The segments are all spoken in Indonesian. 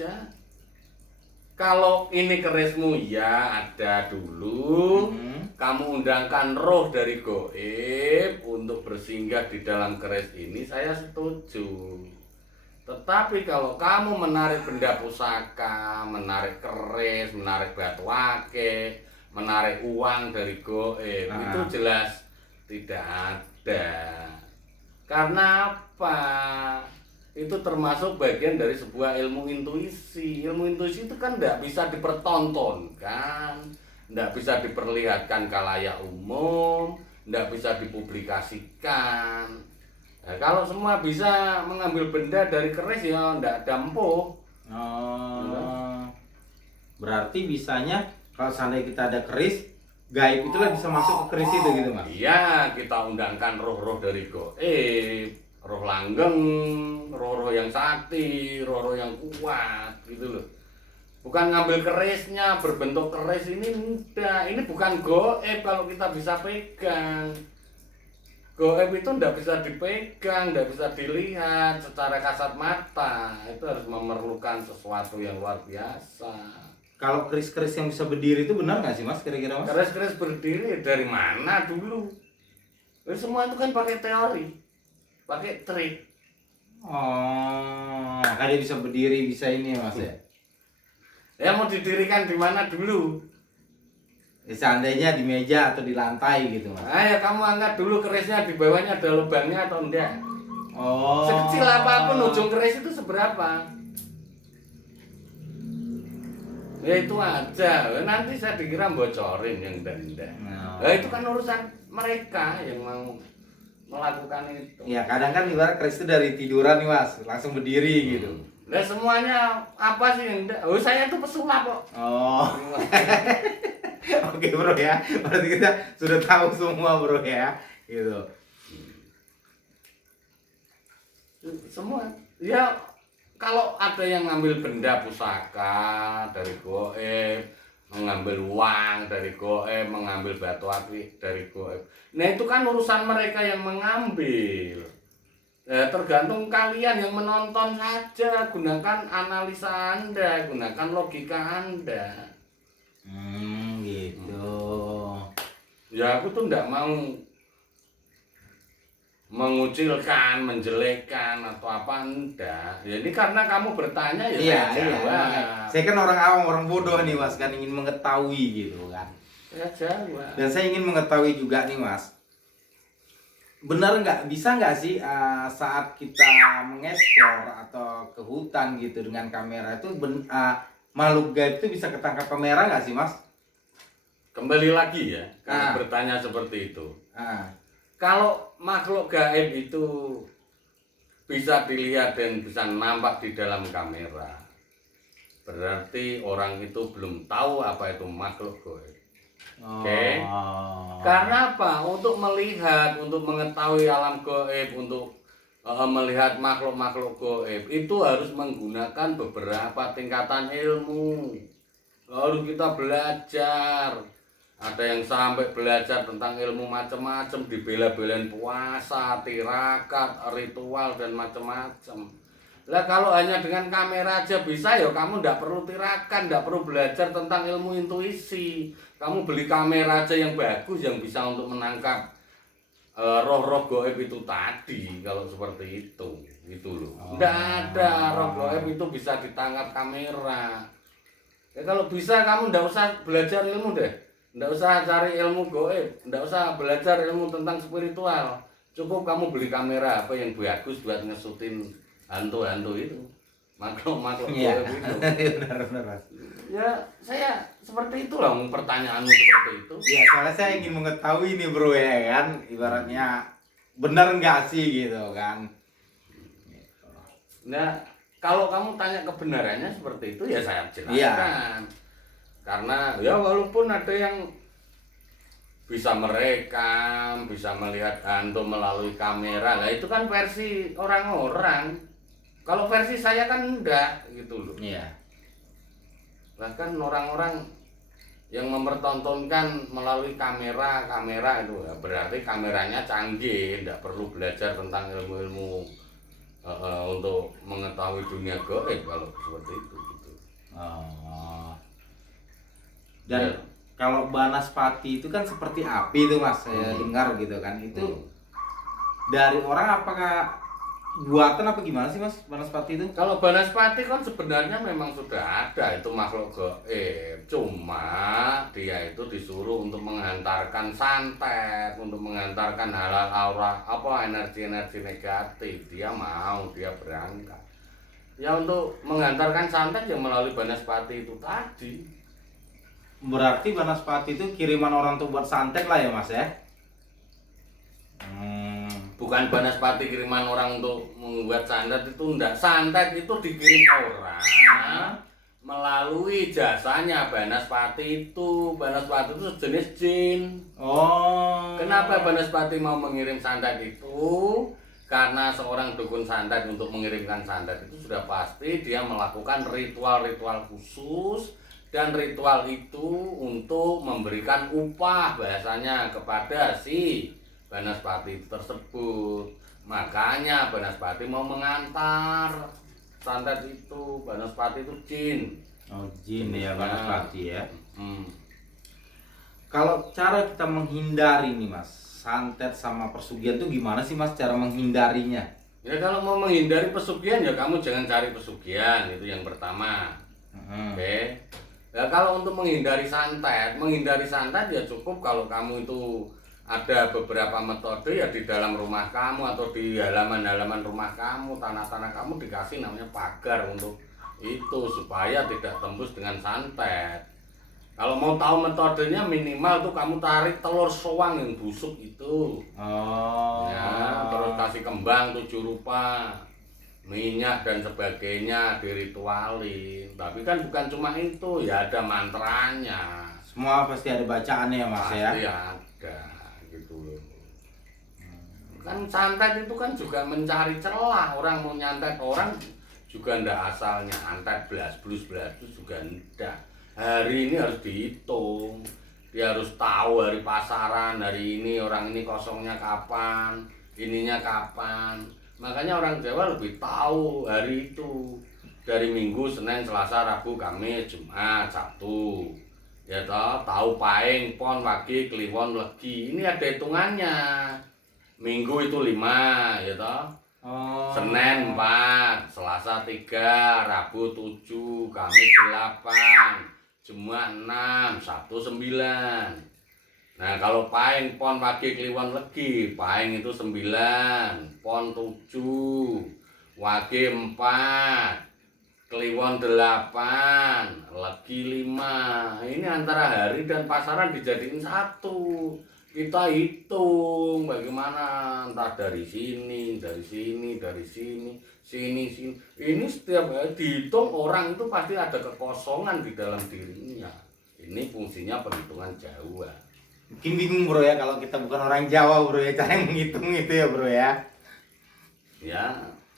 aja. Kalau ini kerismu ya ada dulu, kamu undangkan roh dari goib untuk bersinggah di dalam keris ini, saya setuju. Tetapi kalau kamu menarik benda pusaka, menarik keris, menarik batu akik, menarik uang dari goib, itu jelas tidak ada. Karena apa? Itu termasuk bagian dari sebuah ilmu intuisi. Ilmu intuisi itu kan tidak bisa dipertontonkan, tidak bisa diperlihatkan khalayak umum, tidak bisa dipublikasikan. Nah, kalau semua bisa mengambil benda dari keris ya tidak ada empuh. Berarti bisanya kalau seandainya kita ada keris, gaib itulah bisa masuk ke keris itu gitu Mas? Iya, kita undangkan roh-roh dari goib, roh langgeng, roh-roh yang sakti, roh-roh yang kuat gitu loh. Bukan ngambil kerisnya berbentuk keris ini enggak. Ini bukan goib kalau kita bisa pegang. Goib itu enggak bisa dipegang, enggak bisa dilihat secara kasat mata. Itu harus memerlukan sesuatu yang luar biasa. Kalau keris-keris yang bisa berdiri itu benar nggak sih Mas kira-kira Mas? Keris-keris berdiri dari mana dulu? Semua itu kan pakai teori, pakai trik. Makanya bisa berdiri, bisa ini Mas ya? Ya mau didirikan di mana dulu? Ya, seandainya di meja atau di lantai gitu Mas. Ya kamu angkat dulu kerisnya, di bawahnya ada lubangnya atau enggak? Sekecil apapun ujung keris itu seberapa? Ya itu aja. Nanti saya dikira bocorin yang enggak. Nah, itu kan urusan mereka yang mau melakukan itu. Ya kadang kan ibarat keris itu dari tiduran nih Mas, langsung berdiri gitu. Nah semuanya apa sih yang enggak? Saya itu pesulap kok. Oke bro ya, berarti kita sudah tahu semua bro ya, gitu. Semua, ya kalau ada yang ngambil benda pusaka dari goib, mengambil uang dari goib, mengambil batu akik dari goib. Nah itu kan urusan mereka yang mengambil. Tergantung kalian yang menonton saja, gunakan analisa Anda, gunakan logika Anda. Gitu. Ya aku tuh enggak mau mengucilkan, menjelekkan atau apa enggak. Ya ini karena kamu bertanya ya saya jawab. Saya kan orang awam, orang bodoh nih Mas, kan ingin mengetahui gitu kan. Saya jawab. Dan saya ingin mengetahui juga nih Mas, benar nggak, bisa nggak sih saat kita mengekspor atau ke hutan gitu dengan kamera itu makhluk gaib itu bisa ketangkap kamera nggak sih Mas? Kembali lagi ya, karena bertanya seperti itu. Kalau makhluk gaib itu bisa dilihat dan bisa nampak di dalam kamera, berarti orang itu belum tahu apa itu makhluk gaib. Oke. Karena apa? Untuk melihat, untuk mengetahui alam gaib, untuk melihat makhluk-makhluk gaib itu harus menggunakan beberapa tingkatan ilmu. Harus kita belajar. Ada yang sampai belajar tentang ilmu macam-macam, dibela-belain puasa, tirakat, ritual dan macam-macam. Lah kalau hanya dengan kamera aja bisa ya kamu ndak perlu tirakan, ndak perlu belajar tentang ilmu intuisi. Kamu beli kamera aja yang bagus yang bisa untuk menangkap roh-roh gaib itu tadi. Kalau seperti itu gitu loh. Ndak ada roh gaib itu bisa ditangkap kamera. Ya kalau bisa kamu ndak usah belajar ilmu deh. Nggak usah cari ilmu gaib, nggak usah belajar ilmu tentang spiritual. Cukup kamu beli kamera apa yang bagus buat ngesutin hantu-hantu itu, makhluk-makhluk gaib itu. Benar. Ya saya seperti itulah pertanyaanmu seperti itu. Ya soalnya saya ingin mengetahui nih bro ya kan, ibaratnya benar nggak sih gitu kan. Nah kalau kamu tanya kebenarannya seperti itu ya saya jelaskan. Iya. Karena ya walaupun ada yang bisa merekam, bisa melihat hantu melalui kamera, lah itu kan versi orang-orang. Kalau versi saya kan enggak gitu loh. Iya. Bahkan orang-orang yang mempertontonkan melalui kamera itu ya berarti kameranya canggih, enggak perlu belajar tentang ilmu-ilmu untuk mengetahui dunia gaib kalau seperti itu gitu. Oh. Dan Ya. kalau Banaspati itu kan seperti api itu Mas, saya dengar gitu kan. Itu dari orang apakah buatan apa gimana sih Mas Banaspati itu? Kalau Banaspati kan sebenarnya memang sudah ada itu makhluk gaib, cuma dia itu disuruh untuk menghantarkan santet, untuk menghantarkan hal-hal aura apa energi-energi negatif. Dia mau, dia berangkat. Ya untuk menghantarkan santet yang melalui Banaspati itu tadi. Berarti Banaspati itu kiriman orang tuh buat santet lah ya Mas ya? Bukan Banaspati kiriman orang untuk membuat santet itu enggak. Santet itu dikirim orang melalui jasanya Banaspati itu. Banaspati itu sejenis jin. Oh. Kenapa Banaspati mau mengirim santet itu? Karena seorang dukun santet untuk mengirimkan santet itu sudah pasti dia melakukan ritual-ritual khusus, dan ritual itu untuk memberikan upah bahasanya kepada si Banaspati tersebut. Makanya Banaspati mau mengantar santet itu. Banaspati itu jin. Oh, jin ya Banaspati ya. Hmm. Kalau cara kita menghindari nih Mas, santet sama pesugihan tuh gimana sih Mas cara menghindarinya? Ya kalau mau menghindari pesugihan ya kamu jangan cari pesugihan, itu yang pertama. Oke. Ya kalau untuk menghindari santet ya cukup kalau kamu itu ada beberapa metode ya di dalam rumah kamu atau di halaman-halaman rumah kamu, tanah-tanah kamu dikasih namanya pagar untuk itu supaya tidak tembus dengan santet. Kalau mau tahu metodenya minimal tuh kamu tarik telur soang yang busuk itu. Oh. Ya, terus kasih kembang 7 rupa, minyak dan sebagainya diritualin. Tapi kan bukan cuma itu, ya ada mantranya. Semua pasti ada bacaannya ya Mas ya. Pasti ada gitu loh. Kan santet itu kan juga mencari celah, orang mau nyantet orang juga ndak asalnya antet blus juga ndak. Hari ini harus dihitung, dia harus tahu hari pasaran, hari ini orang ini kosongnya kapan, ininya kapan. Makanya orang Jawa lebih tahu hari itu dari Minggu, Senin, Selasa, Rabu, Kamis, Jumat, Sabtu. Ya toh, tahu Paing, Pon, Wage, Kliwon, Legi. Ini ada hitungannya. Minggu itu 5, ya toh. Senin 4, Selasa 3, Rabu 7, Kamis 8, Jumat 6, Sabtu 9. Nah kalau Paing, Pon, Wage, Kliwon, Legi, Paing itu 9, Pon 7, Wage 4, Kliwon 8, Legi 5. Ini antara hari dan pasaran dijadiin satu. Kita hitung bagaimana, entah dari sini, sini. Ini setiap hari dihitung, orang itu pasti ada kekosongan di dalam dirinya. Ini fungsinya perhitungan Jawa. Mungkin bingung bro ya kalau kita bukan orang Jawa bro ya, cara menghitung itu ya bro ya. Ya,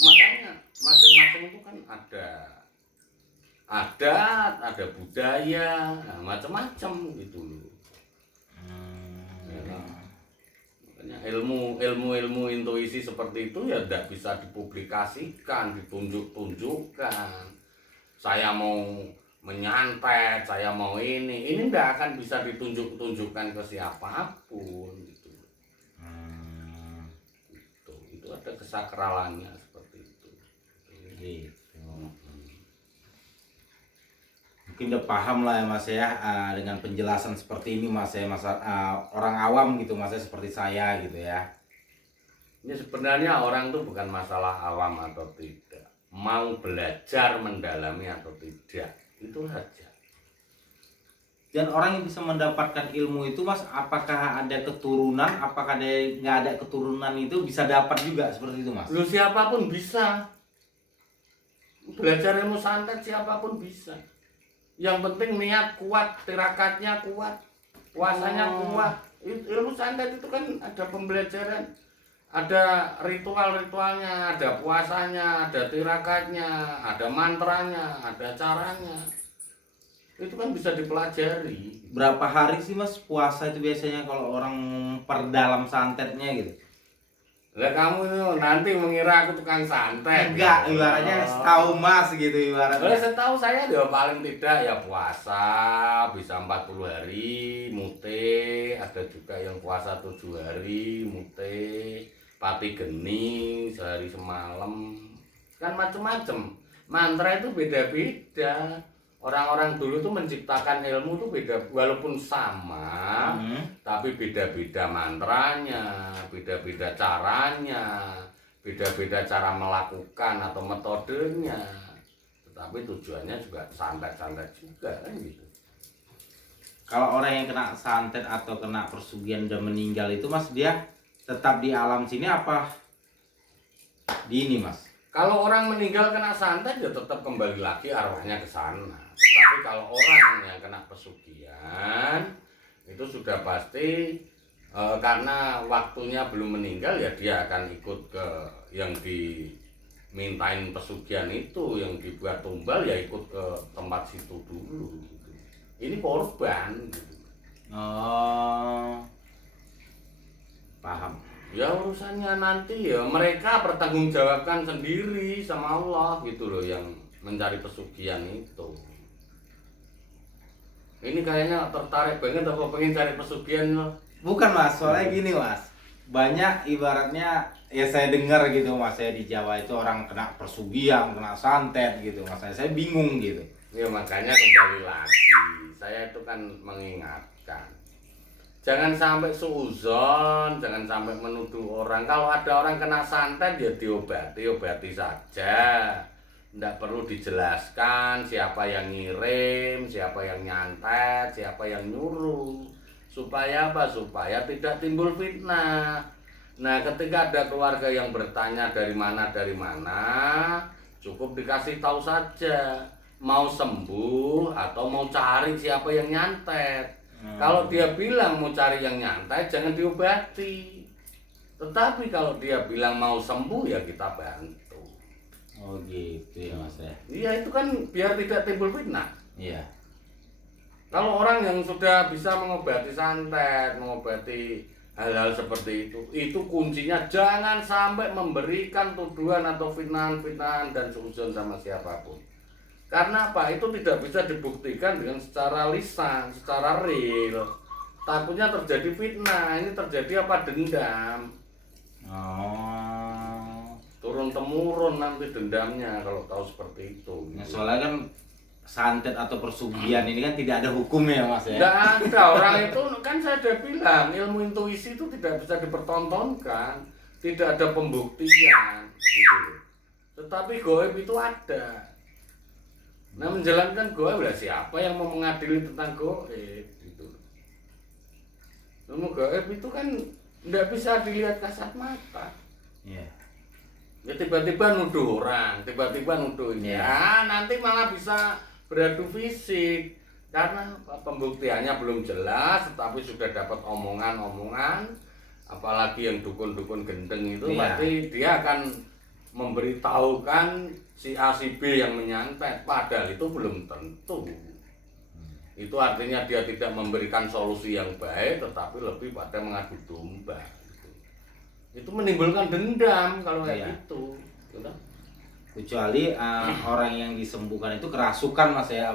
makanya masing-masing itu kan ada adat, ada budaya, nah, macam-macam gitu loh. Makanya ilmu intuisi seperti itu ya tidak bisa dipublikasikan, ditunjukkan. Saya mau menyantet, saya mau ini tidak akan bisa ditunjukkan ke siapapun gitu. Itu ada kesakralannya seperti itu. Mungkin udah paham lah ya Mas ya, dengan penjelasan seperti ini Mas ya, orang awam gitu Mas ya, seperti saya gitu ya. Ini sebenarnya orang tuh bukan masalah awam atau tidak, mau belajar mendalami atau tidak, itu saja. Dan orang yang bisa mendapatkan ilmu itu Mas, apakah ada keturunan, apakah ada nggak ada keturunan itu bisa dapat juga seperti itu Mas? Lu siapapun bisa belajar ilmu santet, siapapun bisa. Yang penting niat kuat, tirakatnya kuat, puasanya kuat. Ilmu santet itu kan ada pembelajaran, ada ritual-ritualnya, ada puasanya, ada tirakatnya, ada mantranya, ada caranya. Itu kan bisa dipelajari. Berapa hari sih Mas puasa itu biasanya kalau orang perdalam santetnya gitu? Lah kamu itu nanti mengira aku tukang santet. Enggak, gitu. ibaratnya setahu Mas gitu ibaratnya. Setahu saya ya paling tidak ya puasa bisa 40 hari mute, ada juga yang puasa 7 hari mute, pati geni sehari semalam. Kan macam-macam. Mantra itu beda-beda. Orang-orang dulu tuh menciptakan ilmu tuh beda, walaupun sama, tapi beda-beda mantranya, beda-beda caranya, beda-beda cara melakukan atau metodenya. Tetapi tujuannya juga santet-santet juga kan gitu. Kalau orang yang kena santet atau kena persugihan dan meninggal itu Mas, dia tetap di alam sini apa di ini Mas? Kalau orang meninggal kena santet ya tetap kembali lagi arwahnya ke sana. Tetapi kalau orang yang kena pesugihan itu sudah pasti karena waktunya belum meninggal ya dia akan ikut ke yang dimintain pesugihan itu, yang dibuat tumbal ya ikut ke tempat situ dulu gitu. Ini korban gitu. Oh, paham. Ya urusannya nanti ya mereka bertanggungjawabkan sendiri sama Allah gitu loh yang mencari pesugihan itu. Ini kayaknya tertarik banget apa pengen cari pesugihan loh. Bukan Mas, soalnya gini Mas. Banyak ibaratnya ya saya dengar gitu Mas, saya di Jawa itu orang kena persugihan, kena santet gitu Mas. Saya bingung gitu. Ya makanya kembali lagi saya itu kan mengingatkan. Jangan sampai suuzon, jangan sampai menuduh orang. Kalau ada orang kena santet ya diobati saja. Tidak perlu dijelaskan siapa yang ngirim, siapa yang nyantet, siapa yang nyuruh. Supaya apa? Supaya tidak timbul fitnah. Nah, ketika ada keluarga yang bertanya dari mana, cukup dikasih tahu saja. Mau sembuh atau mau cari siapa yang nyantet. Kalau dia bilang mau cari yang nyantai, jangan diobati. Tetapi kalau dia bilang mau sembuh, ya kita bantu. Oh gitu ya Mas ya. Iya itu kan biar tidak timbul fitnah. Iya. Kalau orang yang sudah bisa mengobati santet, mengobati hal-hal seperti itu kuncinya jangan sampai memberikan tuduhan atau fitnahan dan suuzon sama siapapun. Karena apa? Itu tidak bisa dibuktikan dengan secara lisan, secara real. Takutnya terjadi fitnah, ini terjadi apa? Dendam. Oh. Turun temurun nanti dendamnya kalau tahu seperti itu. Nah, soalnya kan santet atau persugihan ini kan tidak ada hukumnya Mas ya. Tidak ada, orang itu kan saya sudah bilang ilmu intuisi itu tidak bisa dipertontonkan, tidak ada pembuktian gitu. Tetapi gaib itu ada. Nah menjalankan gaib lah siapa yang mau mengadili tentang gaib gitu. Ilmu gaib itu kan tidak bisa dilihat kasat mata. Iya. Ya tiba-tiba nuduh orang, tiba-tiba nuduh ini. Ya nanti malah bisa beradu fisik karena pembuktiannya belum jelas, tetapi sudah dapat omongan-omongan, apalagi yang dukun-dukun gendeng itu pasti dia akan memberitahukan si A si B yang menyantet, padahal itu belum tentu. Itu artinya dia tidak memberikan solusi yang baik, tetapi lebih pada mengadu domba. Itu menimbulkan dendam kalau kayak gitu. Kecuali orang yang disembuhkan itu kerasukan Mas ya,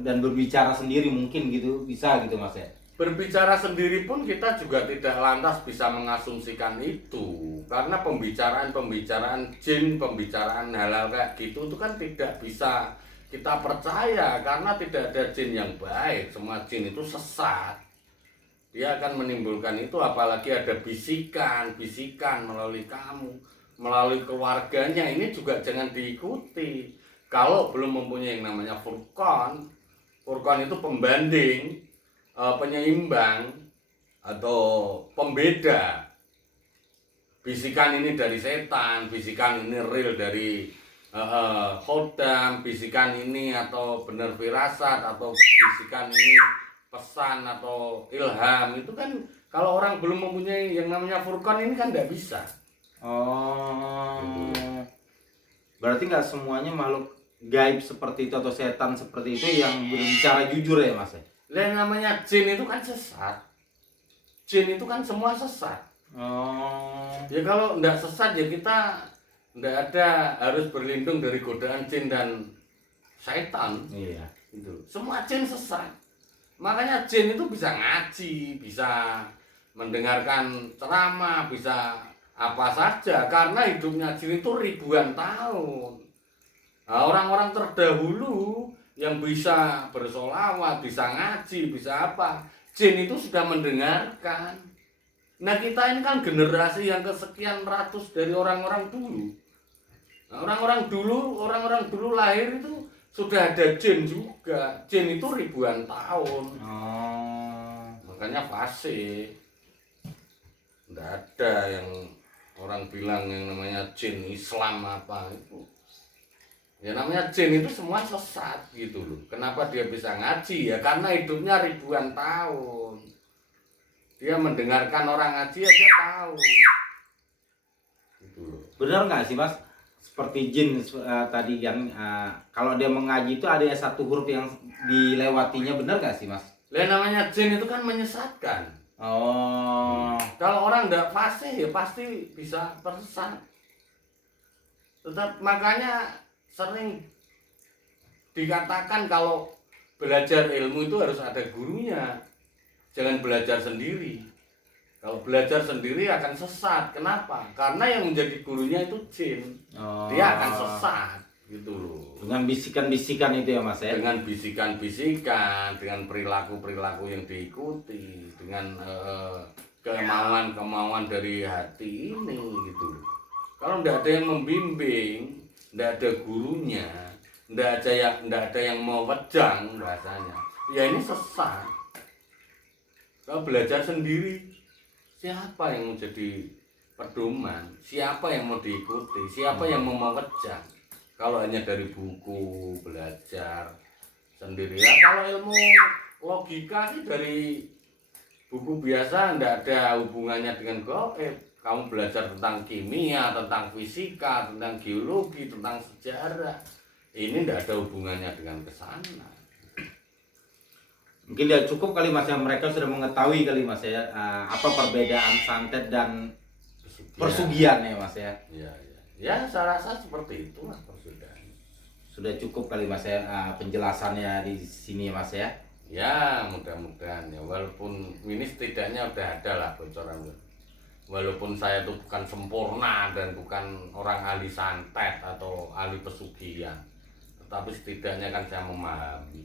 dan berbicara sendiri mungkin gitu, bisa gitu Mas ya. Berbicara sendiri pun kita juga tidak lantas bisa mengasumsikan itu. Karena pembicaraan jin, pembicaraan halal kayak gitu itu kan tidak bisa kita percaya. Karena tidak ada jin yang baik, semua jin itu sesat. Dia akan menimbulkan itu, apalagi ada bisikan melalui kamu, melalui keluarganya, ini juga jangan diikuti. Kalau belum mempunyai yang namanya Furqan itu pembanding, penyeimbang atau pembeda. Bisikan ini dari setan, bisikan ini real dari khodam, bisikan ini atau benar firasat, atau bisikan ini pesan atau ilham. Itu kan kalau orang belum mempunyai yang namanya Furqan ini kan tidak bisa. Oh. Berarti nggak semuanya makhluk gaib seperti itu atau setan seperti itu yang berbicara jujur ya Mas? Yang namanya jin itu kan sesat. Jin itu kan semua sesat. Oh. Ya kalau nggak sesat ya kita nggak ada harus berlindung dari godaan jin dan syaitan. Iya. Itu semua jin sesat. Makanya jin itu bisa ngaji, bisa mendengarkan ceramah, bisa apa saja karena hidupnya jin itu ribuan tahun. Nah, orang-orang terdahulu yang bisa bersolawat, bisa ngaji, bisa apa, jin itu sudah mendengarkan. Nah kita ini kan generasi yang kesekian ratus dari orang-orang dulu. Nah, orang-orang dulu lahir itu sudah ada jin juga. Jin itu ribuan tahun. Oh. Makanya fase. Tidak ada yang orang bilang yang namanya jin Islam apa itu. Ya namanya jin itu semua sesat gitu loh. Kenapa dia bisa ngaji? Ya karena hidupnya ribuan tahun. Dia mendengarkan orang ngaji ya dia tahu. Gitu loh. Benar nggak sih Mas? Seperti jin tadi yang kalau dia mengaji itu ada satu huruf yang dilewatinya, benar nggak sih Mas? Lah namanya jin itu kan menyesatkan. Oh. Kalau orang tidak fasih ya pasti bisa tersesat. Tetap makanya sering dikatakan kalau belajar ilmu itu harus ada gurunya. Jangan belajar sendiri. Kalau belajar sendiri akan sesat. Kenapa? Karena yang menjadi gurunya itu jin. Oh. Dia akan sesat gitu loh. Dengan bisikan-bisikan itu ya Mas ya. Dengan bisikan-bisikan, dengan perilaku-perilaku yang diikuti, dengan kemauan-kemauan dari hati ini gitu loh. Kalau tidak ada yang membimbing, tidak ada gurunya, tidak ada yang mau wedang bahasanya, ya ini sesat. Kalau belajar sendiri, siapa yang mau jadi pedoman? Siapa yang mau diikuti? Siapa yang mau wedang? Kalau hanya dari buku belajar sendiri, ya kalau ilmu logika sih dari buku biasa tidak ada hubungannya dengan gaib. Kamu belajar tentang kimia, tentang fisika, tentang geologi, tentang sejarah, ini tidak ada hubungannya dengan kesana. Mungkin ya cukup kali Mas ya, mereka sudah mengetahui kali Mas ya apa perbedaan santet dan persugihan ya Mas ya. Ya, saya rasa seperti itulah persugihan. Sudah cukup kali Mas ya penjelasannya di sini Mas ya. Ya, mudah-mudahan ya, walaupun ini setidaknya udah ada lah bocoran. Walaupun saya itu bukan sempurna dan bukan orang ahli santet atau ahli pesugihan, tetapi setidaknya kan saya memahami.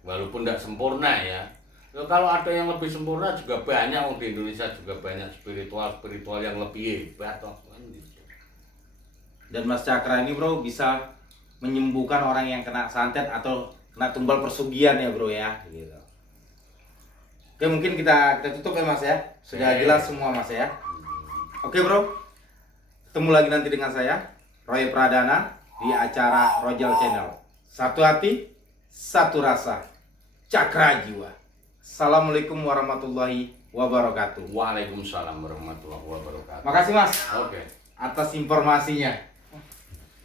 Walaupun tidak sempurna ya. Kalau ada yang lebih sempurna juga banyak, di Indonesia juga banyak spiritual yang lebih hebat kan gitu. Dan Mas Cakra ini bro bisa menyembuhkan orang yang kena santet atau kena tumbal persugihan ya bro ya gitu. Oke, mungkin kita tutup ya Mas ya. Sudah jelas semua Mas ya. Oke bro, ketemu lagi nanti dengan saya Roy Pradana di acara Rojal Channel. Satu hati, satu rasa, Cakra Jiwa. Assalamualaikum warahmatullahi wabarakatuh. Waalaikumsalam warahmatullahi wabarakatuh. Makasih Mas Oke. atas informasinya.